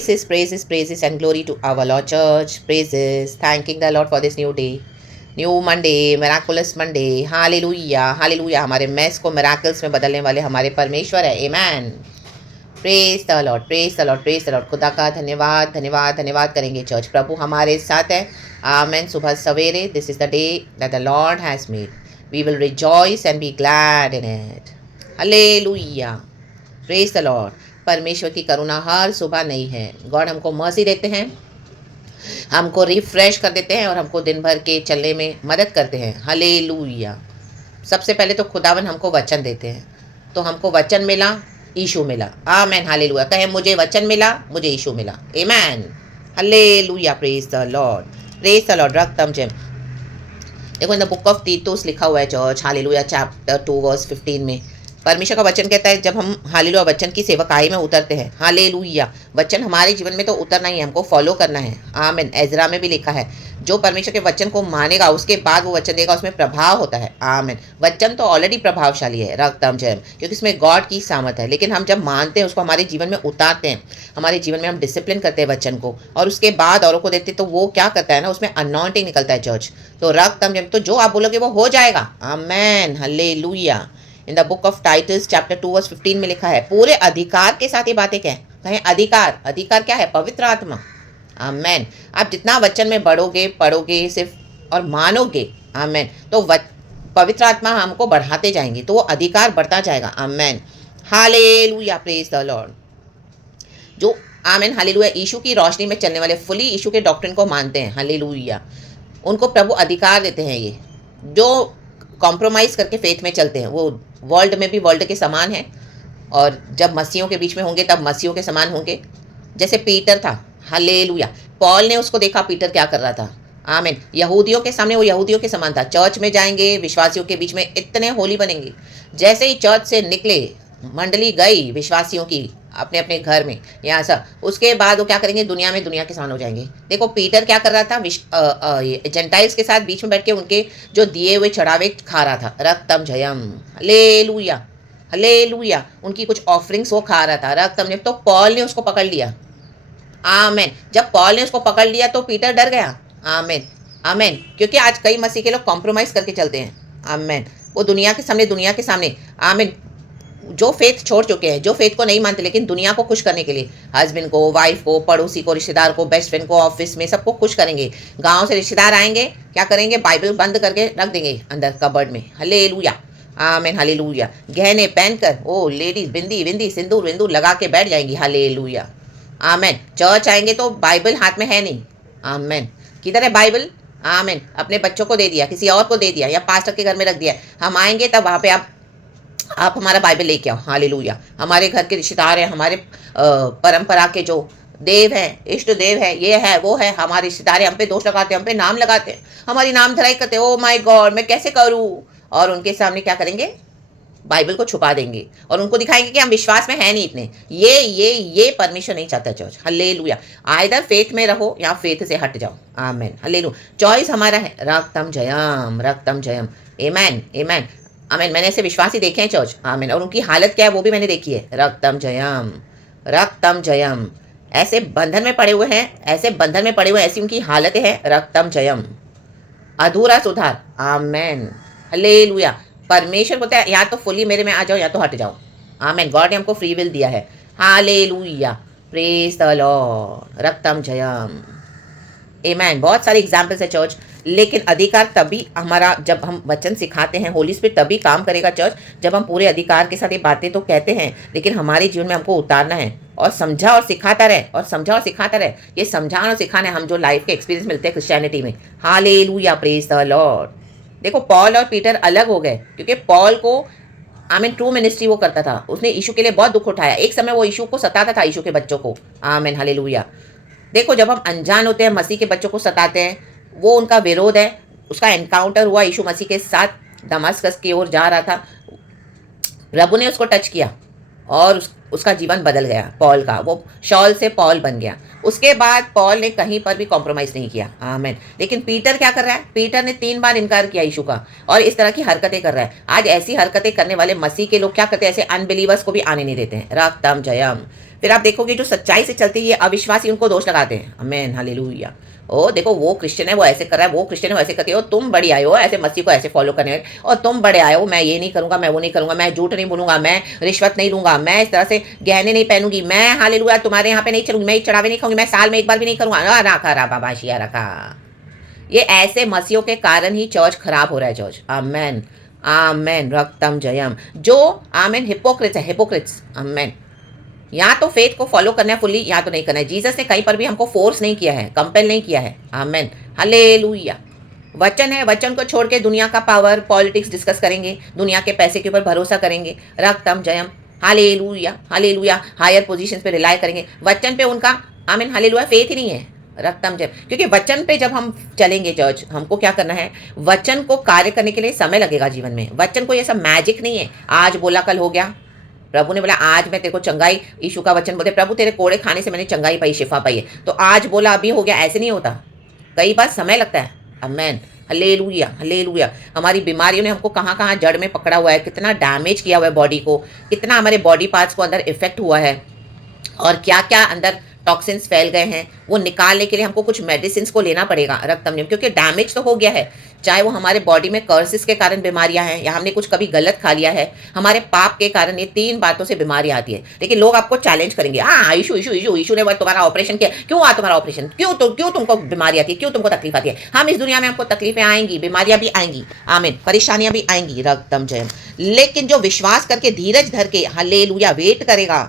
Praises, and glory to our Lord Church. Praises, thanking the Lord for this new day. New Monday, miraculous Monday, hallelujah hallelujah. हमारे mess को miracles में बदलने वाले हमारे परमेश्वर है। Amen. Praise the lord, praise the lord, praise the lord. खुदा का धन्यवाद धन्यवाद धन्यवाद करेंगे चर्च। प्रभु हमारे साथ है। आमेन। सुबह सवेरे, this is the day that the Lord has made, we will rejoice and be glad in it. Hallelujah, praise the Lord. परमेश्वर की करुणा हर सुबह नई है। गॉड हमको मर्सी देते हैं, हमको रिफ्रेश कर देते हैं और हमको दिन भर के चलने में मदद करते हैं। हालेलुया। सबसे पहले तो खुदावन हमको वचन देते हैं, तो हमको वचन मिला, यीशु मिला। Amen hallelujah. कहें मुझे वचन मिला, मुझे यीशु मिला। Amen hallelujah. Praise the lord, praise the Lord. रक्तम जेम। देखो इन द बुक ऑफ तीतुस लिखा हुआ है चर्च। हालेलुया चैप्टर 2 वर्स 15 में परमेश्वर का वचन कहता है, जब हम हालेलुया वचन की सेवकाई में उतरते हैं, हालेलुया, वचन हमारे जीवन में तो उतरना ही है, हमको फॉलो करना है। आमीन। एजरा में भी लिखा है, जो परमेश्वर के वचन को मानेगा उसके बाद वो वचन देगा, उसमें प्रभाव होता है। आमीन। वचन तो ऑलरेडी प्रभावशाली है, रक्तम जयम, क्योंकि इसमें गॉड की सामत है। लेकिन हम जब मानते हैं, उसको हमारे जीवन में उतारते हैं, हमारे जीवन में हम डिसिप्लिन करते हैं वचन को, और उसके बाद औरों को देते, तो वो क्या करता है ना, उसमें अनॉइंटिंग निकलता है चर्च। तो रक्तम जयम, तो जो आप बोलोगे वो हो जाएगा। Amen hallelujah. In the book of Titus chapter 2 verse 15 में लिखा है, पूरे अधिकार के साथ ये बातें कहें। अधिकार, अधिकार क्या है? पवित्र आत्मा। आमेन। आप जितना वचन में बढ़ोगे, पढ़ोगे सिर्फ और मानोगे, आमेन, तो पवित्र आत्मा हमको बढ़ाते जाएंगे, तो वो अधिकार बढ़ता जाएगा। आमेन हालेलुया। Praise the Lord. जो आमेन हालेलुया यीशु की रोशनी में चलने वाले, फुली यीशु के डॉक्ट्रिन को मानते हैं, हालेलुया, उनको प्रभु अधिकार देते हैं। ये जो कॉम्प्रोमाइज़ करके फेथ में चलते हैं, वो वर्ल्ड में भी वर्ल्ड के समान है, और जब मसीहों के बीच में होंगे तब मसीहों के समान होंगे। जैसे पीटर था, हालेलुया, पॉल ने उसको देखा पीटर क्या कर रहा था। आमीन। यहूदियों के सामने वो यहूदियों के समान था। चर्च में जाएंगे, विश्वासियों के बीच में इतने होली बनेंगे। जैसे ही चर्च से निकले, मंडली गई विश्वासियों की अपने अपने घर में, यहाँ सब, उसके बाद वो क्या करेंगे, दुनिया में दुनिया के समान हो जाएंगे। देखो पीटर क्या कर रहा था, जेंटाइल्स के साथ बीच में बैठ के उनके जो दिए हुए चढ़ावे खा रहा था। रक्तम जयम, हालेलुया हालेलुया। उनकी कुछ ऑफरिंग्स वो खा रहा था। रक्तम जयम। तो पॉल ने उसको पकड़ लिया। आमेन। जब पॉल ने उसको पकड़ लिया तो पीटर डर गया। आमेन आमेन। क्योंकि आज कई मसीह के लोग कॉम्प्रोमाइज़ करके चलते हैं। आमेन। वो दुनिया के सामने आमीन, जो फेथ छोड़ चुके हैं, जो फेथ को नहीं मानते, लेकिन दुनिया को खुश करने के लिए हस्बैंड को, वाइफ को, पड़ोसी को, रिश्तेदार को, बेस्ट फ्रेंड को, ऑफिस में सबको खुश करेंगे। गांव से रिश्तेदार आएंगे, क्या करेंगे, बाइबल बंद करके रख देंगे अंदर कबर्ड में। हालेलुया आमीन हालेलुया। गहने पहनकर ओ लेडीज बिंदी विंदी सिंदूर विंदूर लगा के बैठ जाएंगी। हालेलुया आमीन। चर्च आएंगे तो बाइबल हाथ में है नहीं। आमीन। किधर है बाइबल? आमीन। अपने बच्चों को दे दिया, किसी और को दे दिया, या पास्टर के घर में रख दिया। हम आएंगे तब वहाँ पे आप हमारा बाइबल लेके आओ। हालेलुया। हमारे घर के रिश्तेदार हैं, हमारे परंपरा के जो देव हैं, इष्ट देव है, ये है वो है, हमारे रिश्तेदार हम पे दोष लगाते हैं, हम पे नाम लगाते हैं, हमारी नाम धराई करते हैं। ओ माय गॉड, मैं कैसे करूँ? और उनके सामने क्या करेंगे, बाइबल को छुपा देंगे और उनको दिखाएंगे कि हम विश्वास में है नहीं इतने। ये परमिशन नहीं चाहता चर्च। हालेलुया। आइदर फेथ में रहो या फेथ से हट जाओ। Amen hallelujah. चॉइस हमारा है। रक्तम जयम, रक्तम जयम। आमेन आमेन आमीन। मैंने ऐसे विश्वासी देखे हैं चर्च। आमीन। और उनकी हालत क्या है वो भी मैंने देखी है। रक्तम जयम, रक्तम जयम। ऐसे बंधन में पड़े हुए हैं, ऐसे बंधन में पड़े हुए, ऐसी उनकी हालतें हैं। रक्तम जयम, अधूरा सुधार। आमीन हालेलुया। परमेश्वर बोलता है या तो फुली मेरे में आ जाओ या तो हट जाओ। आमीन। गॉड ने हमको फ्री विल दिया है। हालेलुया। Praise the Lord. रक्तम जयम। आमीन। बहुत सारे एग्जाम्पल्स है चर्च, लेकिन अधिकार तभी हमारा, जब हम वचन सिखाते हैं, होली स्पिरिट तभी काम करेगा चर्च, जब हम पूरे अधिकार के साथ ये बातें तो कहते हैं, लेकिन हमारे जीवन में हमको उतारना है और समझा और सिखाता रहे, और समझा और सिखाता रहे। ये समझाना और सिखाना हम जो लाइफ के एक्सपीरियंस मिलते हैं क्रिश्चियनिटी में। हालेलुया। Praise the Lord. देखो पॉल और पीटर अलग हो गए, क्योंकि पॉल को आमीन ट्रू मिनिस्ट्री वो करता था, उसने यीशु के लिए बहुत दुख उठाया। एक समय वो यीशु को सताता था, यीशु के बच्चों को। आमीन हालेलुया। देखो जब हम अनजान होते हैं, मसीह के बच्चों को सताते हैं, वो उनका विरोध है। उसका एनकाउंटर हुआ यीशु मसीह के साथ, दमस्कस की ओर जा रहा था, प्रभु ने उसको टच किया और उसका जीवन बदल गया। पॉल का, वो शॉल से पॉल बन गया। उसके बाद पॉल ने कहीं पर भी कॉम्प्रोमाइज़ नहीं किया। आमीन। लेकिन पीटर क्या कर रहा है? पीटर ने 3 बार इनकार किया यीशु का, और इस तरह की हरकतें कर रहा है। आज ऐसी हरकतें करने वाले मसीह के लोग क्या करते हैं, ऐसे अनबिलीवर्स को भी आने नहीं देते हैं। रक्तम जयम। फिर आप देखोगे जो सच्चाई से चलते हैं ये अविश्वासी उनको दोष लगाते हैं। आमीन, हालेलुया। ओ देखो वो क्रिश्चियन है वो ऐसे कर रहा है, वो क्रिश्चियन है वो ऐसे करती है, और तुम बड़ी आए हो ऐसे मसीह को ऐसे फॉलो करने में, और तुम बड़े आए हो मैं ये नहीं करूंगा, मैं वो नहीं करूंगा, मैं झूठ नहीं बोलूंगा, मैं रिश्वत नहीं लूंगा, मैं इस तरह से गहने नहीं पहनूंगी, मैं हालेलुया तुम्हारे यहाँ पे नहीं चलूंगी, मैं चढ़ावे नहीं खाऊंगी, मैं साल में एक बार भी नहीं करूंगा। रखा रा बाबा शिया रखा। ये ऐसे मसीहों के कारण ही चर्च खराब हो रहा है चर्च। आमेन आमेन, रक्तम जयम। जो आमेन हिपोक्रिट्स है, हिपोक्रिट्स। आमेन। या तो फेथ को फॉलो करना है फुल्ली, या तो नहीं करना है। जीसस ने कहीं पर भी हमको फोर्स नहीं किया है, कंपेल नहीं किया है। आमेन, हालेलुया। वचन है, वचन को छोड़ के दुनिया का पावर पॉलिटिक्स डिस्कस करेंगे, दुनिया के पैसे के ऊपर भरोसा करेंगे। रक्तम Jayam, hallelujah hallelujah. Higher positions पे रिलाय करेंगे, वचन पे उनका आमीन हालेलुया फेथ ही नहीं है। रक्तम जयम, क्योंकि वचन पे जब हम चलेंगे चर्च, हमको क्या करना है, वचन को कार्य करने के लिए समय लगेगा जीवन में। वचन को ये सब मैजिक नहीं है, आज बोला कल हो गया। प्रभु ने बोला आज मैं तेरे को चंगाई, यीशु का वचन बोलते प्रभु तेरे कोड़े खाने से मैंने चंगाई पाई, शिफा पाई है, तो आज बोला अभी हो गया, ऐसे नहीं होता। कई बार समय लगता है। आमेन, हालेलुया हालेलुया। हमारी बीमारियों ने हमको कहाँ कहाँ जड़ में पकड़ा हुआ है, कितना डैमेज किया हुआ है बॉडी को, कितना हमारे बॉडी पार्ट्स को अंदर इफेक्ट हुआ है, और क्या क्या अंदर टॉक्सिन्स फैल गए हैं, वो निकालने के लिए हमको कुछ मेडिसिन को लेना पड़ेगा। रक्तम नियम, क्योंकि डैमेज तो हो गया है, चाहे वो हमारे बॉडी में कर्सिस के कारण बीमारियां हैं, या हमने कुछ कभी गलत खा लिया है, हमारे पाप के कारण, ये 3 बातों से बीमारी आती है। लेकिन लोग आपको चैलेंज करेंगे, हाँ यीशु यीशु यीशु यीशु ने तुम्हारा ऑपरेशन किया, क्यों तुम्हारा ऑपरेशन, क्यों तुमको बीमारी आती है, क्यों तुमको तकलीफ आती है। हम इस दुनिया में हमको तकलीफें आएंगी, बीमारियां भी आएंगी, आमीन, परेशानियां भी आएंगी। रक्तम जयम। लेकिन जो विश्वास करके धीरज धर के हालेलुया वेट करेगा,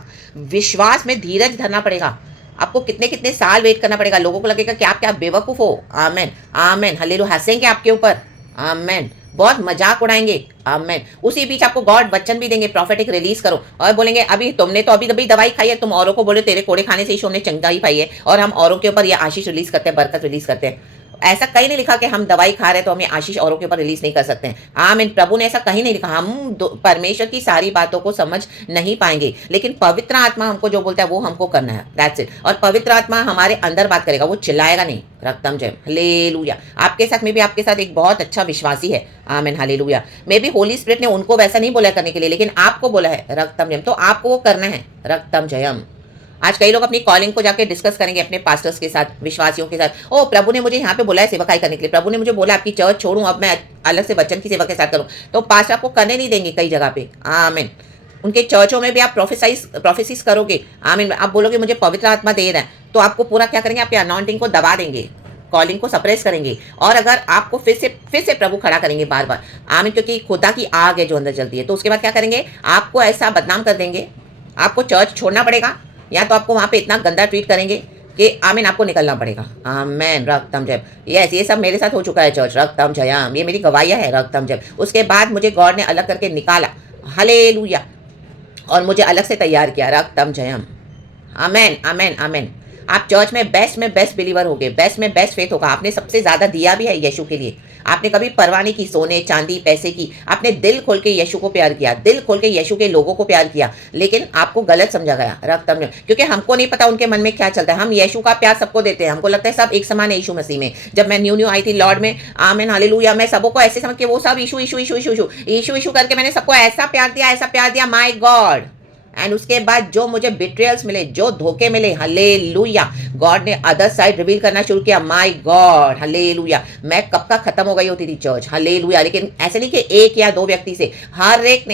विश्वास में धीरज धरना पड़ेगा। आपको कितने कितने साल वेट करना पड़ेगा। लोगों को लगेगा कि आप क्या बेवकूफ हो। आमेन आमेन, हालेलुया। हंसेंगे आपके ऊपर, आमेन, बहुत मजाक उड़ाएंगे, आमेन। उसी बीच आपको गॉड वचन भी देंगे, प्रॉफिटिक रिलीज करो, और बोलेंगे अभी तुमने तो अभी दवाई खाई है, तुम औरों को बोलो तेरे कोड़े खाने से ही हमने चंगाई पाई है, और हम औरों के ऊपर ये आशीष रिलीज करते हैं, बरकत रिलीज करते हैं। ऐसा कहीं नहीं लिखा कि हम दवाई खा रहे हैं तो हमें आशीष औरों के ऊपर रिलीज नहीं कर सकते हैं। आमीन, प्रभु ने ऐसा कहीं नहीं लिखा। हम परमेश्वर की सारी बातों को समझ नहीं पाएंगे, लेकिन पवित्र आत्मा हमको जो बोलता है वो हमको करना है, दैट्स इट। और पवित्र आत्मा हमारे अंदर बात करेगा, वो चिल्लाएगा नहीं। रक्तम जय, हालेलुया। आपके साथ में भी, आपके साथ एक बहुत अच्छा विश्वासी है, आमीन, hallelujah. May be Holi spirit ने उनको वैसा नहीं बोला करने के लिए, लेकिन आपको बोला है रक्तम जयम, तो आपको वो करना है। रक्तम जयम। आज कई लोग अपनी कॉलिंग को जाके डिस्कस करेंगे अपने पास्टर्स के साथ, विश्वासियों के साथ। ओ प्रभु ने मुझे यहाँ पे बोला है सेवकाई करने के लिए, प्रभु ने मुझे बोला आपकी चर्च छोड़ूं, अब मैं अलग से वचन की सेवा के साथ करूं, तो पास्टर आपको करने नहीं देंगे कई जगह पे। आमीन। उनके चर्चों में भी आप प्रोफेसिस करोगे, आमीन, आप बोलोगे मुझे पवित्र आत्मा दे रहा है, तो आपको पूरा क्या करेंगे, आपके अनॉइंटिंग को दबा देंगे, कॉलिंग को सप्रेस करेंगे, और अगर आपको फिर से प्रभु खड़ा करेंगे बार बार, आमीन, क्योंकि खुदा की आग है जो अंदर जलती है, तो उसके बाद क्या करेंगे, आपको ऐसा बदनाम कर देंगे, आपको चर्च छोड़ना पड़ेगा, या तो आपको वहाँ पे इतना गंदा ट्रीट करेंगे कि आमीन आपको निकलना पड़ेगा। आमीन, रक्तम जय। यस, ये सब मेरे साथ हो चुका है चर्च, रक्तम जयम, ये मेरी गवाहियाँ है, रक्तम जय। उसके बाद मुझे गॉड ने अलग करके निकाला, हालेलुया, और मुझे अलग से तैयार किया, रक्तम जयम। आमीन आमीन आमीन। आप चर्च में बेस्ट बिलीवर होगे, बेस्ट में बेस्ट फेथ होगा। आपने सबसे ज़्यादा दिया भी है यीशु के लिए, आपने कभी परवाह नहीं की सोने चांदी पैसे की, आपने दिल खोल के यीशु को प्यार किया, दिल खोल के यीशु के लोगों को प्यार किया, लेकिन आपको गलत समझा गया। रक्तम में, क्योंकि हमको नहीं पता उनके मन में क्या चलता है। हम यीशु का प्यार सबको देते हैं, हमको लगता है सब एक समान है यीशु मसीह में। जब मैं न्यू आई थी लॉर्ड में, आमीन, हालेलुया, मैं सबको ऐसे समझ के वो सब यीशु यीशु यीशु यीशु यीशु यीशु करके मैंने सबको ऐसा प्यार दिया, माय गॉड। एंड उसके बाद जो मुझे बिट्रियल्स मिले, जो धोखे मिले, हालेलुया, गॉड ने अदर साइड रिवील करना शुरू किया, माय गॉड, हालेलुया। मैं कब का खत्म हो गई होती थी चर्च, हालेलुया, लेकिन ऐसे नहीं कि एक या दो व्यक्ति से, हर एक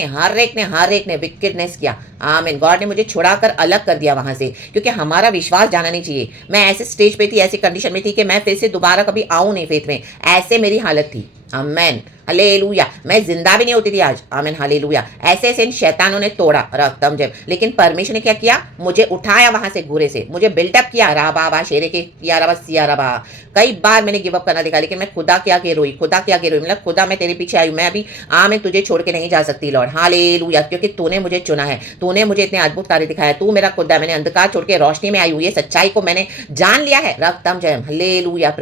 ने विकेडनेस किया। आमीन, गॉड ने मुझे छुड़ाकर अलग कर दिया वहां से, क्योंकि हमारा विश्वास जाना नहीं चाहिए। मैं ऐसे स्टेज पे थी, ऐसी कंडीशन में थी कि मैं फिर से दोबारा कभी आऊं नहीं फेथ में, ऐसे मेरी हालत थी। आमीन, हालेलुया। मैं जिंदा भी नहीं होती थी आज, आमीन, हालेलुया। ऐसे इन शैतानों ने तोड़ा, रक्तम जब, लेकिन परमेश्वर ने क्या किया, मुझे उठाया वहां से घूरे से, मुझे बिल्डअप किया, राबा शेरे के यारबा सियारबा। कई बार मैंने गिव अप करना देखा, लेकिन मैं खुदा क्या के रोई, मतलब खुदा मैं तेरे पीछे आई हूं, मैं अभी आमीन तुझे छोड़ के नहीं जा सकती लॉर्ड, हालेलुया, क्योंकि तूने मुझे चुना है, तूने मुझे इतने अद्भुत कार्य दिखाया, तू मेरा खुदा, मैंने अंधकार छोड़ के रोशनी में आई हूँ, ये सच्चाई को मैंने जान लिया है। रक्तम जयम, हालेलुया।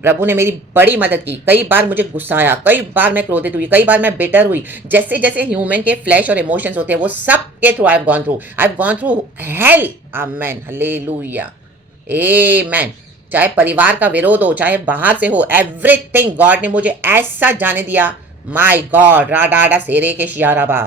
प्रभु ने मेरी बड़ी मदद की। कई बार मुझे गुस्सा आया, कई बार मैं क्रोधित हुई, कई बार मैं बिटर हुई, जैसे जैसे ह्यूमन के फ्लैश और इमोशंस होते हैं, वो सब के through I have gone through hell. Amen, hallelujah, amen. चाहे परिवार का विरोध हो, चाहे बाहर से हो, एवरीथिंग गॉड ने मुझे ऐसा जाने दिया, माय गॉड, राडाडा सेरे के शियाराबा।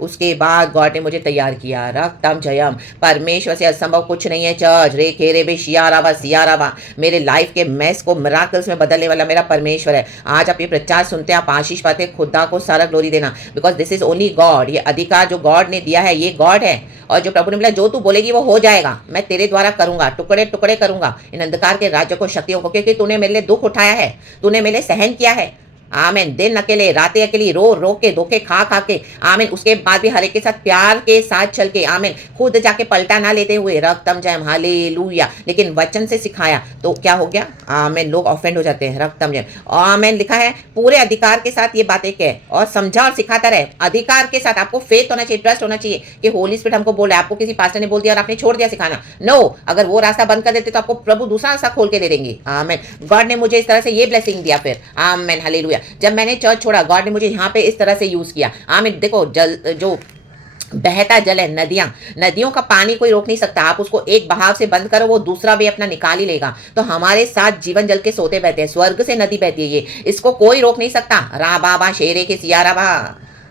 उसके बाद गॉड ने मुझे तैयार किया। रक्तम जयम। परमेश्वर से असंभव कुछ नहीं है चर्च। रे खेरे बे शियारावा सियारावा। मेरे लाइफ के मैस को मिराकल्स में बदलने वाला मेरा परमेश्वर है। आज आप ये प्रचार सुनते हैं, आप आशीष पाते, खुदा को सारा ग्लोरी देना, because this is only God. ये अधिकार जो गॉड ने दिया है ये गॉड है। और जो प्रभु ने बोला जो तू बोलेगी वो हो जाएगा, मैं तेरे द्वारा करूंगा, टुकड़े टुकड़े करूंगा इन अंधकार के राज्य को, शक्तियों को, क्योंकि तूने मेरे लिए दुख उठाया है, तूने मेरे लिए सहन किया है। आमीन। दिन अकेले रातें अकेली रो रो के धोखे खा खा के, आमीन, उसके बाद भी हर एक के साथ प्यार के साथ चल के, आमीन, खुद जाके पलटा ना लेते हुए, रक्तम जयम, हालेलुया, लेकिन वचन से सिखाया तो क्या हो गया, आमीन, लोग ऑफेंड हो जाते हैं। रक्तम जयम, आमीन, लिखा है पूरे अधिकार के साथ ये बातें कह और समझा और सिखाता रहे। अधिकार के साथ आपको फेथ होना चाहिए, ट्रस्ट होना चाहिए कि होली स्पिरिट हमको बोला। आपको किसी पास्टर ने बोल दिया और आपने छोड़ दिया सिखाना, नो, अगर वो रास्ता बंद कर देते तो आपको प्रभु दूसरा रास्ता खोल के दे देंगे। आमीन। गॉड ने मुझे इस तरह से ये ब्लेसिंग दिया फिर, आमीन, हालेलुया। जब मैंने चर्च छोड़ा, गॉड ने मुझे यहाँ पे इस तरह से यूज किया। आमीन। देखो, जल जो बहता जल है, नदियों का पानी कोई रोक नहीं सकता। आप उसको एक बहाव से बंद करो, वो दूसरा भी अपना निकाल ही लेगा। तो हमारे साथ जीवन जल के सोते बहते हैं, स्वर्ग से नदी बहती है, ये इसको कोई रोक नहीं सकता। रा बाबा शेरे के सियारा बा।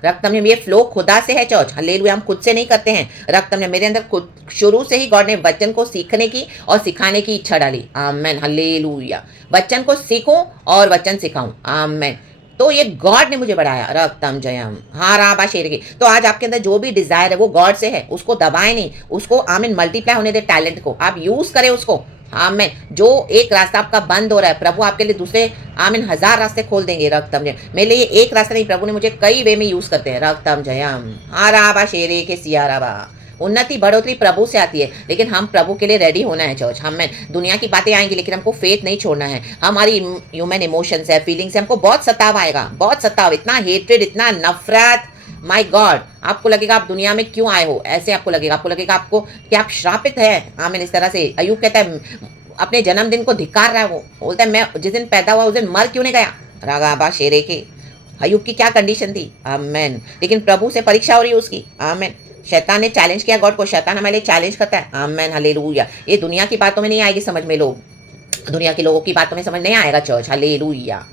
रक्तम ने, ये फ्लो खुदा से है चर्च, हालेलुया, हम खुद से नहीं करते हैं। रक्तम ने मेरे अंदर खुद शुरू से ही गॉड ने वचन को सीखने की और सिखाने की इच्छा डाली। आमेन, हालेलुया। वचन को सीखूं और वचन सिखाऊं, आमेन। तो ये गॉड ने मुझे बढ़ाया। रक्तम जयम, हाँ राबा शेर की। तो आज आपके अंदर जो भी डिजायर है वो गॉड से है, उसको दबाए नहीं, उसको आमीन मल्टीप्लाई होने दे, टैलेंट को आप यूज करें उसको। आमीन। जो एक रास्ता आपका बंद हो रहा है, प्रभु आपके लिए दूसरे आमीन 1000 रास्ते खोल देंगे। रक्तम जयम, मेरे लिए एक रास्ता नहीं, प्रभु ने मुझे कई वे में यूज करते हैं। रक्तम जयम, हाँ राबा शेरे के सियाराबा। उन्नति बढ़ोतरी प्रभु से आती है, लेकिन हम प्रभु के लिए रेडी होना है चर्च। हमें दुनिया की बातें आएंगी, लेकिन हमको फेथ नहीं छोड़ना है। हमारी ह्यूमन इमोशंस है, फीलिंग्स है, हमको बहुत सताव आएगा, बहुत सताव, इतना हेट्रेड, इतना नफरत। माय गॉड, आपको लगेगा आप दुनिया में क्यों आए हो, ऐसे आपको लगेगा आपको कि आप श्रापित है। आमीन। इस तरह से अय्यूब कहता है, अपने जन्मदिन को धिक्कार रहा है, वो बोलता है मैं जिस दिन पैदा हुआ उस दिन मर क्यों नहीं गया। रागाबा शेरे के। अय्यूब की क्या कंडीशन थी, आमीन, लेकिन प्रभु से परीक्षा हो रही है उसकी। आमीन। शैतान ने चैलेंज किया गॉड को, शैतान हमारे लिए चैलेंज करता है। आमीन, हालेलुया। ये दुनिया की बातों में नहीं आएगी समझ में, दुनिया के लोगों की बातों में समझ नहीं आएगा चर्च, हालेलुया।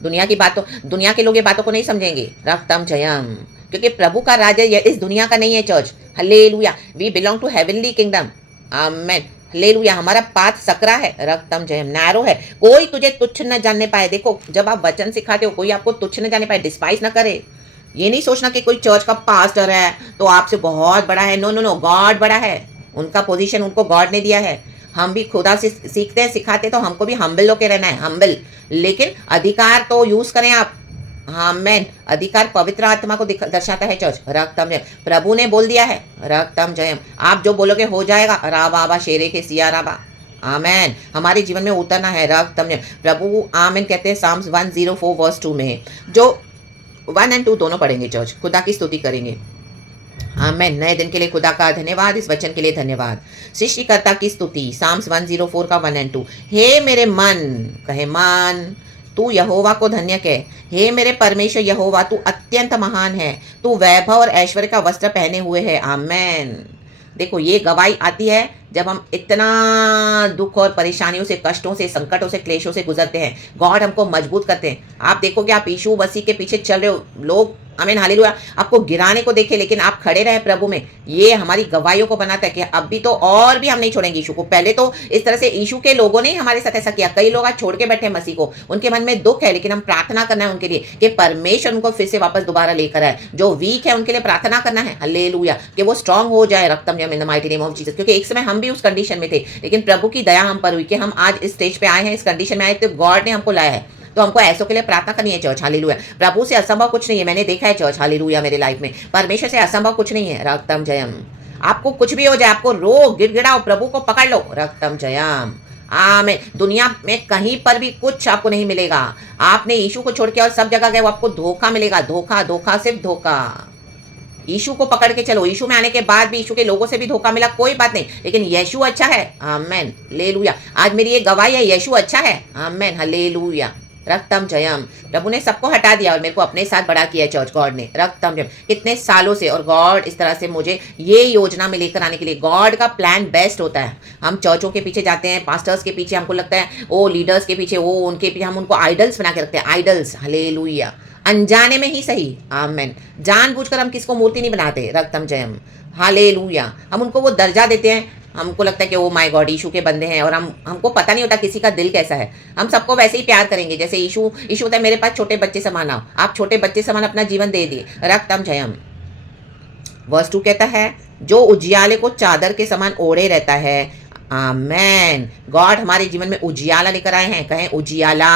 दुनिया के लोग ये बातों को नहीं समझेंगे। रक्तम जयम, क्योंकि प्रभु का राज्य इस दुनिया का नहीं है church, hallelujah. We belong to heavenly kingdom, amen, hallelujah. हमारा पाथ सकरा है, रक्तम जयम, नैरो है, कोई तुझे तुच्छ न जानने पाए। देखो, जब आप वचन सिखाते हो, कोई आपको तुच्छ न जाने पाए, डिस्पाइज ना करे। ये नहीं सोचना कि कोई चर्च का पास्टर है तो आपसे बहुत बड़ा है, नो नो नो, गॉड बड़ा है, उनका पोजीशन उनको गॉड ने दिया है। हम भी खुदा से सीखते हैं, सिखाते, तो हमको भी हम्बल होके रहना है, हम्बल, लेकिन अधिकार तो यूज करें आप। आमीन। अधिकार पवित्र आत्मा को दर्शाता है चर्च। रक्तम जयम, प्रभु ने बोल दिया है। रक्तम जयम, आप जो बोलोगे हो जाएगा। रा बाबा शेरे के सिया राबा। आमेन। हमारे जीवन में उतरना है। रक्तम जयम, प्रभु आमीन कहते हैं साम्स 104 वर्स 2 में, जो 1 और 2 दोनों पढ़ेंगे चर्च, खुदा की स्तुति करेंगे। आमीन। नए दिन के लिए खुदा का धन्यवाद, इस वचन के लिए धन्यवाद। सृष्टिकर्ता की स्तुति, साम्स 104 का 1 और 2। हे मेरे मन, कहे मन, तू यहोवा को धन्य कह। हे मेरे परमेश्वर यहोवा, तू अत्यंत महान है, तू वैभव और ऐश्वर्य का वस्त्र पहने हुए है। आमेन। देखो, ये गवाही आती है जब हम इतना दुख और परेशानियों से, कष्टों से, संकटों से, क्लेशों से गुजरते हैं। गॉड हमको मजबूत करते हैं। आप देखोगे, आप यीशु मसीह के पीछे चल रहे हो, लोग आमीन हालेलुया आपको गिराने को देखे, लेकिन आप खड़े रहे प्रभु में, ये हमारी गवाहियों को बनाता है कि अब भी तो और भी हम नहीं छोड़ेंगे यीशु को। पहले तो इस तरह से यीशु के लोगों ने हमारे साथ ऐसा किया, कई लोग आज छोड़ के बैठे मसीह को, उनके मन में दुख है, लेकिन हम प्रार्थना करना है उनके लिए कि परमेश्वर उनको फिर से वापस दोबारा लेकर आए। जो वीक है उनके लिए प्रार्थना करना है, हालेलुया, कि वो स्ट्रांग हो जाए। रक्तम in the mighty name of Jesus, क्योंकि एक समय हम भी उस कंडीशन में थे, लेकिन प्रभु की दया हम पर हुई कि हम आज इस स्टेज पे आए हैं, इस कंडीशन में आए, तो गॉड ने हमको लाया है। तो हमको ऐसों के लिए प्रार्थना करनी है चर्च, हालेलुया। प्रभु से असंभव कुछ नहीं है, मैंने देखा है चर्च, हालेलुया। मेरे लाइफ में परमेश्वर से असंभव कुछ नहीं है। रक्तम जयम, आपको कुछ भी हो जाए, आपको रो गिड़गिड़ाओ, प्रभु को पकड़ लो। रक्तम जयम, आमीन। दुनिया में कहीं पर भी कुछ आपको नहीं मिलेगा। आपने यीशु को छोड़ के और सब जगह गए, वो आपको धोखा मिलेगा, धोखा, धोखा, सिर्फ धोखा। यीशु को पकड़ के चलो। यीशु में आने के बाद भी यीशु के लोगों से भी धोखा मिला, कोई बात नहीं, लेकिन यीशु अच्छा है। आमेन, हालेलुया। आज मेरी ये गवाही है, यीशु अच्छा है। आमेन, हालेलुया। रक्तम जयम। प्रभु ने सबको हटा दिया और मेरे को अपने साथ बड़ा किया चर्च गॉड ने। रक्तम जयम। कितने सालों से, और गॉड इस तरह से मुझे ये योजना में लेकर आने के लिए, गॉड का प्लान बेस्ट होता है। हम चर्चों के पीछे जाते हैं, पास्टर्स के पीछे, हमको लगता है वो लीडर्स के पीछे, वो उनके पीछे, हम उनको आइडल्स बना के रखते हैं। Idols, hallelujah. अनजाने में ही सही, आमेन। जानबूझकर हम किसको मूर्ति नहीं बनाते। रक्तम जयम, हालेलुया। हम उनको वो दर्जा देते हैं, हमको लगता है कि वो माय गॉड यीशु के बंदे हैं, और हमको पता नहीं होता किसी का दिल कैसा है। हम सबको वैसे ही प्यार करेंगे जैसे यीशु होता है, मेरे पास छोटे बच्चे समान आओ। आप छोटे बच्चे समान अपना जीवन दे दिए। रक्तम जयम। वर्स 2 कहता है, जो उजियाले को चादर के समान ओढ़े रहता है। आमेन। गॉड हमारे जीवन में उजियाला लेकर आए हैं। कहें उजियाला।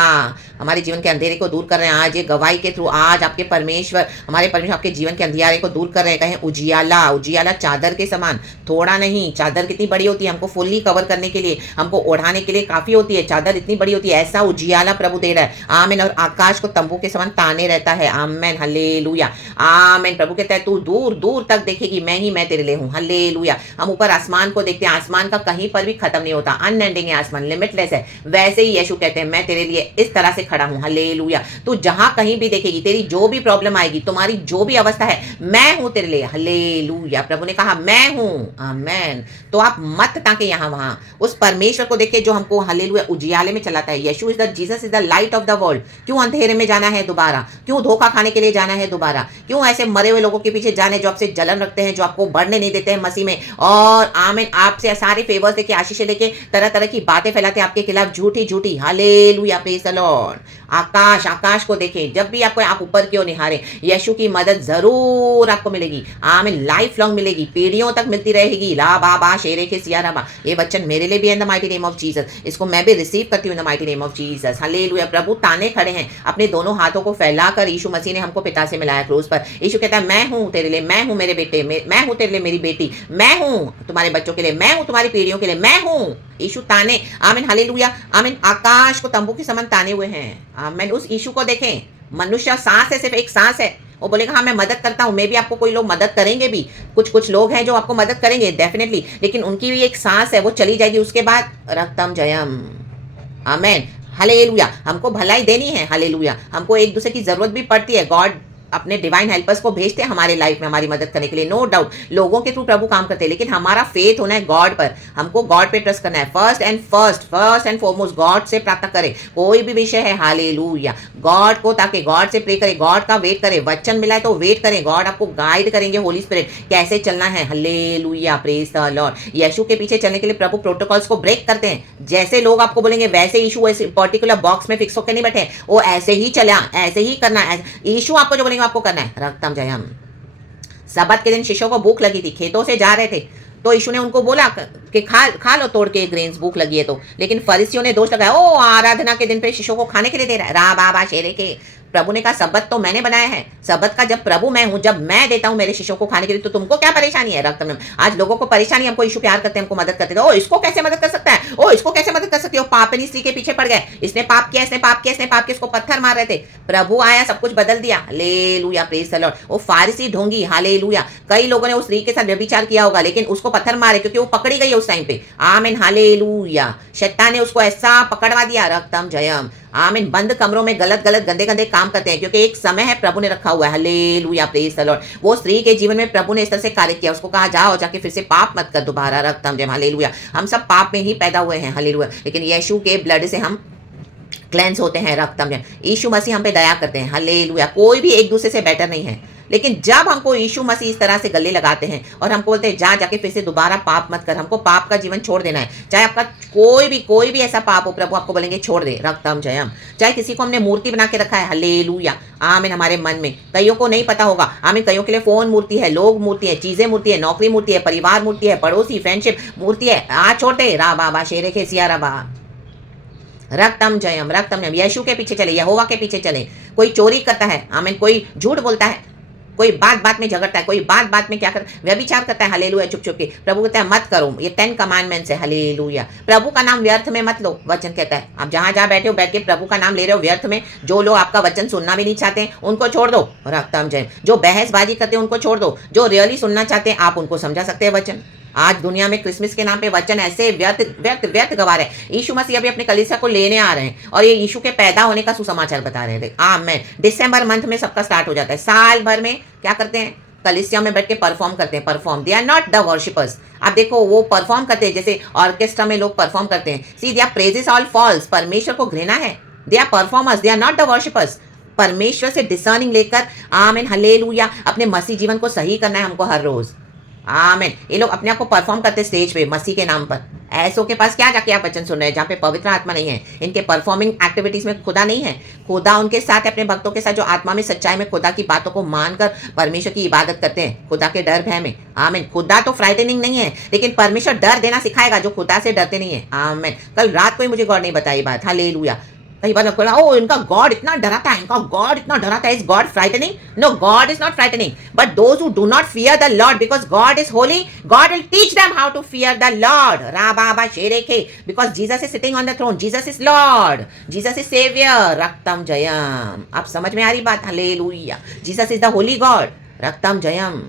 हमारे जीवन के अंधेरे को दूर कर रहे हैं। आज ये गवाही के थ्रू, आज आपके परमेश्वर, हमारे परमेश्वर आपके जीवन के अंधियारे को दूर कर रहे हैं। कहें उजियाला। उजियाला चादर के समान, थोड़ा नहीं। चादर कितनी बड़ी होती है, हमको फुल्ली कवर करने के लिए, हमको ओढ़ाने के लिए काफ़ी होती है। चादर इतनी बड़ी होती है। ऐसा उजियाला प्रभु दे रहा है। आमेन। और आकाश को तंबू के समान ताने रहता है। आमेन, हल्लेलुया। आमेन। प्रभु कहता है, तू दूर दूर तक देखेगी, मैं तेरे लिए हूँ। हल्लेलुया। हम ऊपर आसमान को देखते हैं, आसमान का कहीं पर भी खत्म नहीं होता। अनएंडिंग है आसमान, लिमिटलेस है। वैसे ही यीशु कहते हैं, मैं तेरे लिए इस तरह से खड़ा हूं। हालेलुया। तू जहां कहीं भी देखेगी, तेरी जो भी प्रॉब्लम आएगी, तुम्हारी जो भी अवस्था है, मैं हूं तेरे लिए। हालेलुया। प्रभु ने कहा मैं हूं। आमेन। तो आप मत ताके यहां वहां, उस परमेश्वर को देख के जो हमको हालेलुया उजियाले में चलाता है। Yeshu is the Jesus is the light of the world. क्यों अंधेरे में जाना है दोबारा? क्यों धोखा खाने के लिए जाना है दोबारा? क्यों ऐसे मरे हुए लोगों के पीछे जाने जो आपसे जलन रखते हैं, जो आपको बढ़ने नहीं देते हैं मसीह में? और आमीन, आपसे सारे फेवर्स लेके, आशीष लेके, तरह तरह की बातें फैलाते हैं आपके खिलाफ, झूठी झूठी। हालेलुया। Praise the Lord. आकाश को देखें, जब भी आपको, आप ऊपर की ओर निहारें, यीशु की मदद जरूर आपको मिलेगी। आमीन। लाइफ लॉन्ग मिलेगी, पीढ़ियों तक मिलती रहेगी। ला बाबा शेरे के सिया रबा। ये वचन मेरे लिए भी in the mighty name of Jesus. इसको मैं भी रिसीव करती हूँ in the mighty name of Jesus. Hallelujah. प्रभु ताने खड़े हैं, अपने दोनों हाथों को फैलाकर यीशु मसीह ने हमको पिता से मिलाया क्रूस पर। यीशु कहता है, मैं हूँ तेरे लिए, मैं हूँ मेरे बेटे, मैं हूँ तेरे लिए मेरी बेटी, मैं हूँ तुम्हारे बच्चों के लिए, मैं हूँ तुम्हारी पीढ़ियों के लिए, मैं हूँ। यीशु ताने, आमीन, हालेलुया, आमीन। आकाश को तंबू के समान ताने हुए हैं। आमीन। उस यीशु को देखें। मनुष्य सांस है, सिर्फ एक सांस है। वो बोलेगा हाँ मैं मदद करता हूँ। मे भी आपको कोई लोग मदद करेंगे भी, कुछ लोग हैं जो आपको मदद करेंगे डेफिनेटली, लेकिन उनकी भी एक सांस है, वो चली जाएगी। उसके बाद रक्तम जयम। आमीन, हालेलुया। हमको भलाई देनी है। हालेलुया। हमको एक दूसरे की जरूरत भी पड़ती है। गॉड अपने डिवाइन हेल्पर्स को भेजते हैं हमारे लाइफ में हमारी मदद करने के लिए। नो डाउट लोगों के थ्रू प्रभु काम करते हैं, लेकिन हमारा फेथ होना है गॉड पर। हमको गॉड पे ट्रस्ट करना है। फर्स्ट एंड फॉरमोस्ट गॉड से प्रार्थना करें। कोई भी विषय है, हालेलुया, गॉड को, ताकि गॉड से प्रे करें, गॉड का वेट करें। वचन मिला है तो वेट करें। गॉड आपको गाइड करेंगे, होली स्पिरिट कैसे चलना है। Hallelujah. Praise the Lord. Yeshu के पीछे चलने के लिए प्रभु प्रोटोकॉल्स को ब्रेक करते हैं। जैसे लोग आपको बोलेंगे वैसे यीशु ऐसे पर्टिकुलर बॉक्स में फिक्स होकर नहीं बैठे, वो ऐसे ही चला, ऐसे ही करना है। यीशु आपको जो आपको करना है। रक्तम जयम। सबत के दिन शिष्यों को भूख लगी थी, खेतों से जा रहे थे, तो यीशु ने उनको बोला कि खा लो तोड़ के ग्रेन्स, भूख लगी है तो। लेकिन फरीसियों ने दोष लगाया, ओ आराधना के दिन पे शिष्यों को खाने के लिए दे रहा है। रा बाबा शेरे के। प्रभु ने कहा सबत तो मैंने बनाया है। सबत का जब प्रभु मैं हूं, जब मैं देता हूं मेरे शिष्यों को खाने के लिए, तो तुमको क्या परेशानी है? रक्त में आज लोगों को परेशानी, हमको यीशु प्यार करते हैं, हमको मदद करते थे। ओ इसको कैसे मदद कर सकता है? ओ इसको कैसे मदद कर सकती है? पापनी स्त्री के पीछे पड़ गए, इसने पाप किया, इसने पाप किया, इसने पाप किया, इसको पत्थर मार रहे थे। प्रभु आया, सब कुछ बदल दिया। हालेलुया। Praise the Lord. वो फारिसी ढोंगी, हालेलुया, कई लोगों ने उस स्त्री के साथ व्यभिचार किया होगा, लेकिन उसको पत्थर मारे क्योंकि वो पकड़ी गई है उस टाइम पे। आमीन, हालेलुया। शैतान ने उसको ऐसा पकड़वा दिया। रक्तम जयम। आमीन। बंद कमरों में गलत गंदे काम करते हैं, क्योंकि एक समय है प्रभु ने रखा हुआ है। हालेलुया। Praise the Lord. वो स्त्री के जीवन में प्रभु ने इस तरह से कार्य किया, उसको कहा जाओ जाके फिर से पाप मत कर दोबारा। रक्तम जयम। हालेलुया। हम सब पाप में ही पैदा हुए हैं। हालेलुया। लेकिन यीशु के ब्लड से हम क्लेंस होते हैं। रक्तम जयम। यीशु मसीह हम पे दया करते हैं। हालेलुया। कोई भी एक दूसरे से बेटर नहीं है, लेकिन जब हमको यीशु मसीह इस तरह से गले लगाते हैं और हमको बोलते हैं जा जाके फिर से दोबारा पाप मत कर, हमको पाप का जीवन छोड़ देना है। चाहे आपका कोई भी ऐसा पाप हो, प्रभु आपको बोलेंगे छोड़ दे। रक्तम जयम। चाहे किसी को हमने मूर्ति बना के रखा है, हालेलुया, आमीन, हमारे मन में, कईयों को नहीं पता होगा, आमीन, कईयों के लिए फोन मूर्ति है, लोग मूर्ति है, चीजें मूर्ति है, नौकरी मूर्ति है, परिवार मूर्ति है, पड़ोसी फ्रेंडशिप मूर्ति है। आज छोड़ दे। रा बाबा शेरे के सिया रबा। रक्तम जयम। रक्तम जयम। यीशु के पीछे चले, यहोवा के पीछे चले। कोई चोरी करता है, आमीन, कोई झूठ बोलता है, कोई बात में झगड़ता है, कोई बात में क्या कर व्यभिचार करता है, हालेलुया, चुप के, प्रभु कहता है मत करो। ये 10 कमांडमेंट्स है। हालेलुया। प्रभु का नाम व्यर्थ में मत लो, वचन कहता है। आप जहां बैठे हो, बैठ के प्रभु का नाम ले रहे हो व्यर्थ में। जो लोग आपका वचन सुनना भी नहीं चाहते हैं, उनको छोड़ दो। रक्तम जयम। जो बहसबाजी करते हैं उनको छोड़ दो। जो रियली सुनना चाहते हैं, आप उनको समझा सकते हैं वचन। आज दुनिया में क्रिसमस के नाम पे वचन ऐसे व्यर्थ व्यर्थ व्यर्थ गवा रहे हैं। यीशु मसीह अभी अपने कलीसिया को लेने आ रहे हैं और ये यीशु के पैदा होने का सुसमाचार बता रहे थे। आमेन। दिसंबर मंथ में सबका स्टार्ट हो जाता है। साल भर में क्या करते हैं, कलीसिया में बैठ के परफॉर्म करते हैं। Perform, they are not the worshippers. आप देखो वो परफॉर्म करते हैं जैसे ऑर्केस्ट्रा में लोग परफॉर्म करते हैं। See they are praises all false. परमेश्वर को घृणा है। They are performers, they are not the worshippers. परमेश्वर से डिसर्निंग लेकर आमीन हालेलुया अपने मसीह जीवन को सही करना है हमको हर रोज। आमीन। ये लोग अपने आप को परफॉर्म करते स्टेज पे मसीह के नाम पर। ऐसों के पास क्या जाके आप वचन सुन रहे हैं जहाँ पे पवित्र आत्मा नहीं है। इनके परफॉर्मिंग एक्टिविटीज में खुदा नहीं है। खुदा उनके साथ है, अपने भक्तों के साथ जो आत्मा में सच्चाई में खुदा की बातों को मानकर परमेश्वर की इबादत करते हैं, खुदा के डर भय में। आमीन। खुदा तो फ्राइटनिंग नहीं है, लेकिन परमेश्वर डर देना सिखाएगा जो खुदा से डरते नहीं है। आमीन। कल रात को ही मुझे गॉड ने बताई बात। हालेलुया। कई बार बोला ओ इनका गॉड इतना डराता है, इनका गॉड इतना डराता है। Is God frightening? No, God is not frightening, but those who do not fear the Lord because God is holy, God will teach them how to fear the Lord. राबाबा शेरेखे, because Jesus is sitting on the throne, Jesus is Lord, Jesus is saviour. रक्तम जयम। आप समझ में आ रही बात? Hallelujah. Jesus is the holy God. रक्तम जयम,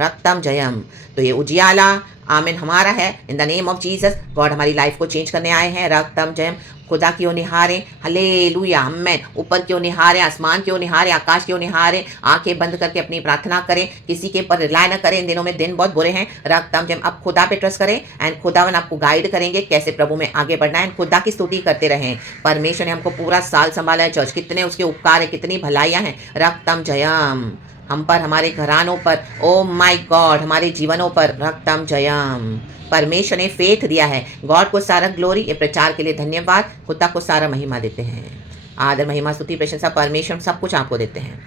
रक्तम जयम। तो ये उजियाला आमीन हमारा है। In the name of Jesus God हमारी लाइफ को चेंज करने आए हैं। रक्तम जयम। खुदा क्यों निहारें, हालेलुया। आमीन। ऊपर क्यों निहारें, आसमान क्यों निहारें, आकाश क्यों निहारें। आंखें बंद करके अपनी प्रार्थना करें, किसी के ऊपर रिलाय न करें। इन दिनों में दिन बहुत बुरे हैं। रक्तम जयम। अब खुदा पे ट्रस्ट करें एंड खुदावन आपको गाइड करेंगे कैसे प्रभु में आगे बढ़ना है। खुदा की स्तुति करते रहें। परमेश्वर ने हमको पूरा साल संभाला है चर्च, कितने उसके उपकार है, कितनी भलाइयाँ हैं। रक्तम जयम। हम पर, हमारे घरानों पर, ओ माय गॉड हमारे जीवनों पर रक्तम जयम। परमेश्वर ने फेथ दिया है। गॉड को सारा ग्लोरी। ये प्रचार के लिए धन्यवाद। खुदा को सारा महिमा देते हैं। आदर महिमा स्तुति प्रशंसा परमेश्वर सब कुछ आपको देते हैं।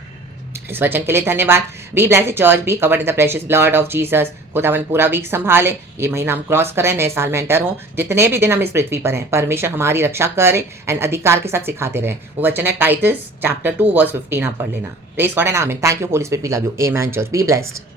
इस वचन के लिए धन्यवाद। Be blessed church, be covered in the precious blood of Jesus. खुदावन पूरा वीक संभाले। ये महीना हम क्रॉस करें, नए साल में एंटर हों। जितने भी दिन हम इस पृथ्वी पर हैं, परमेश्वर हमारी रक्षा करे एंड अधिकार के साथ सिखाते रहे। वो वचन है टाइटस चैप्टर 2 वर्स 15, आप पढ़ लेना। Praise God and amen. Thank you Holy Spirit, we love you. Amen church, be blessed.